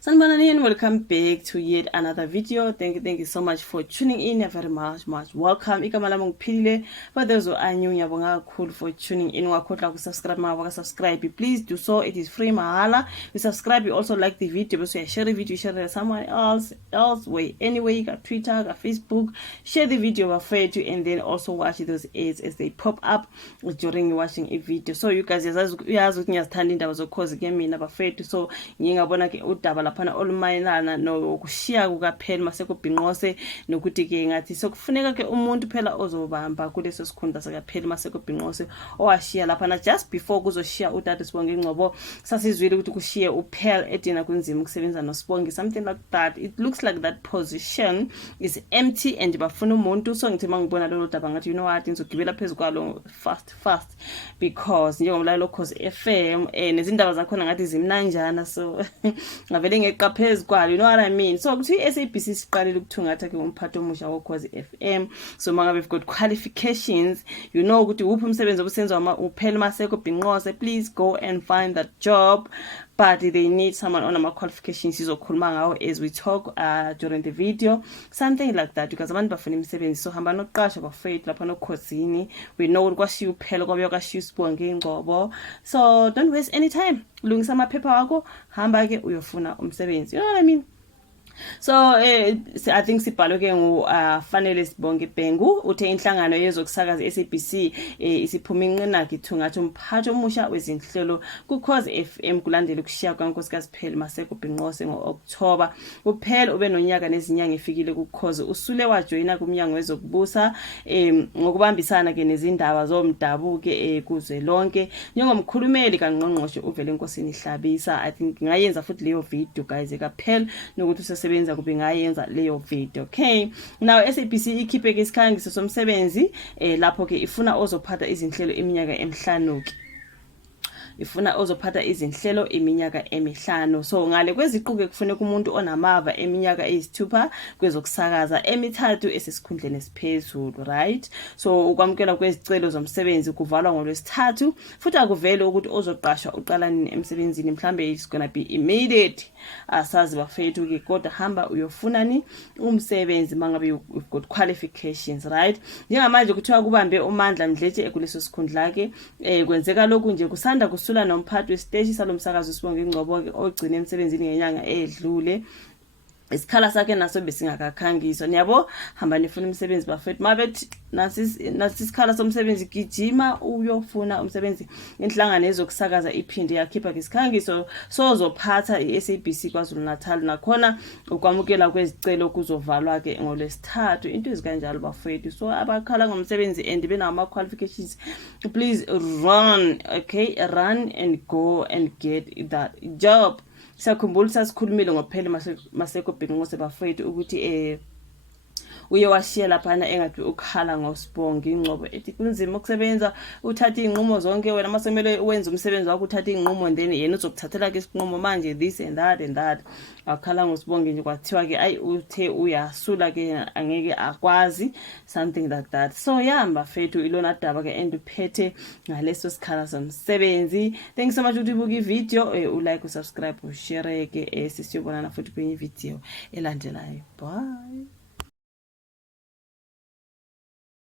Sanibonani and welcome back to yet another video. Thank you so much for tuning in. You're very much welcome. Igama lami ngiphilile. For those who are new, ngiyabonga kakhulu for tuning in. Ungakhohlwa ukusubscribe mawaka subscribe. Please do so. It is free mahala. You subscribe, you also like the video. So share the video, share it with someone else way. Anyway, you got Twitter, got Facebook. Share the video afraid to, and then also watch those ads as they pop up during watching a video. So you guys yazi ukuthi ngiyazithanda indaba zokhozi ke mina bafethu. So ngingabona ke udaba laphana olumayelana nokushiya kukaPheli Masekubhinqose nokuthi ke ngathi sokufuneka ke umuntu phela ozobamba kuleso sikhundla sikaPheli Masekubhinqose owashiya laphana just before kuzoshiya uTata Sibonge Ngcobo. Sasizwile ukuthi kushiye uPheli edina kunzima ukusebenza noSibonge, something like that. It looks like that position is empty and bafuna umuntu. So ngithi mangibona lelo daba ngathi you know what, ngizogibela phezukwalo fast because njengomlalelo Khosi FM nezindaba zakhona ngathi zimnanjana, so ngavele ngeqaphezi kwalo, you know what I mean. So kuthi SABC siqalile ukuthungatha ke umphathi omusha woKhosi FM. So mangabe we've got qualifications, you know ukuthi uphi umsebenzi obusenzwa uPheli Masekubhinqose, please go and find that job. But they need someone on our qualifications sizokhuluma ngawo as we talk during the video, something like that, because abantu bafuna imisebenzi. So hamba noqasha bafethu lapha noKhosini. We know ukuthi kwashiya uPheli kwabe kwashiya uSibonge Ngcobo. So don't waste any time, lungisa amaphepha wakho, hamba ke uyofuna umsebenzi, you know what I mean. So I think sibhalwe ke ngufanele Sibonge Bhengu uthe inhlangano yezokusakaza SABC isiphuma inqinaki ithungatha umphathi omusha wezinhlelo kuKhosi FM kulandela ukushiya kwaNkosikazi Pheli Masekubhinqose ngo-October. uPheli ube nonyaka nezinyanga efikile kuKhosi, usule wajoyina kumnyango wezokubusa ngokubambisana ke nezindaba zomdabuke kuzwe lonke njengomkhulumeli kaNgqongqoshe uvele enkosini Hlabisa. I think ngayenza futhi leyo video guys kaPheli nokuthi usebenza kube ngayenza leyo video. Okay, now SABC ikhiphe ke isikhangiso somsebenzi lapho ke ifuna ozophatha izinhlelo iminyaka emihlanu ke ifuna ozophatha izinhlelo iminyaka emihlanu. So ngale kweziquke kufuneka umuntu onamava eminyaka eyisithupha kwezokusakaza emithathu esesikhundleni esiphezulu, right? So ukwamukela kwezicelo zomsebenzi kuvalwa ngoLwesithathu, futhi akuvele ukuthi ozoqashwa uqala nini emsebenzini, mhlambe it's gonna be immediate. Asazi bafethu ke kodwa hamba uyofunani umsebenzi mangabe you've got qualifications, right? Njengamanje kuthiwa kubambe uMandla Mdletshe ekuleso sikhundla ke kwenzeka lokhu nje kusanda kusula nomphathi wesiteshi salomsakazo uSibonge Ngcobo ke ogcina emsebenzini ngenyanga edlule. Isikhala sakhe naso besingakakhangiswa. Niyabo, hamba nifuna umsebenzi bafethu. Mabethi nasisikhala somsebenzi gijima uyofuna umsebenzi. Inhlangano ezokusakaza iphinde yakhipha isikhangiso sozophatha iSABC KwaZulu Natal, nakhona ukwamukela kwezicelo kuzovalwa ke ngoLwesithathu. Into ezikanjalo bafethu. So abakhala ngomsebenzi and benama qualifications, please run, okay, run and go and get that job. Sakhumbula sasikhulumile ngoPheli Masekubhinqose bafethu ukuthi uye washiya laphana engathi ukhala ngoSibonge Ngcobo ethi kunzima ukusebenza, uthatha inqumo zonke wena masemele uwenza umsebenzi wakho, uthatha inqumo then yena uzokuthathela ke isinqumo manje this and that. Akhala ngoSibonge nje kwathiwa ke ayi uthe uyasula ke angeke akwazi, something like that. So yamba fethu ilona daba ke enduphethe ngaleso sikhala somsebenzi. Thank you so much ukuthi ubuka ivideo, ulike, usubscribe, ushare ke sisiyobonana futhi kwenye video elandelayo. Bye.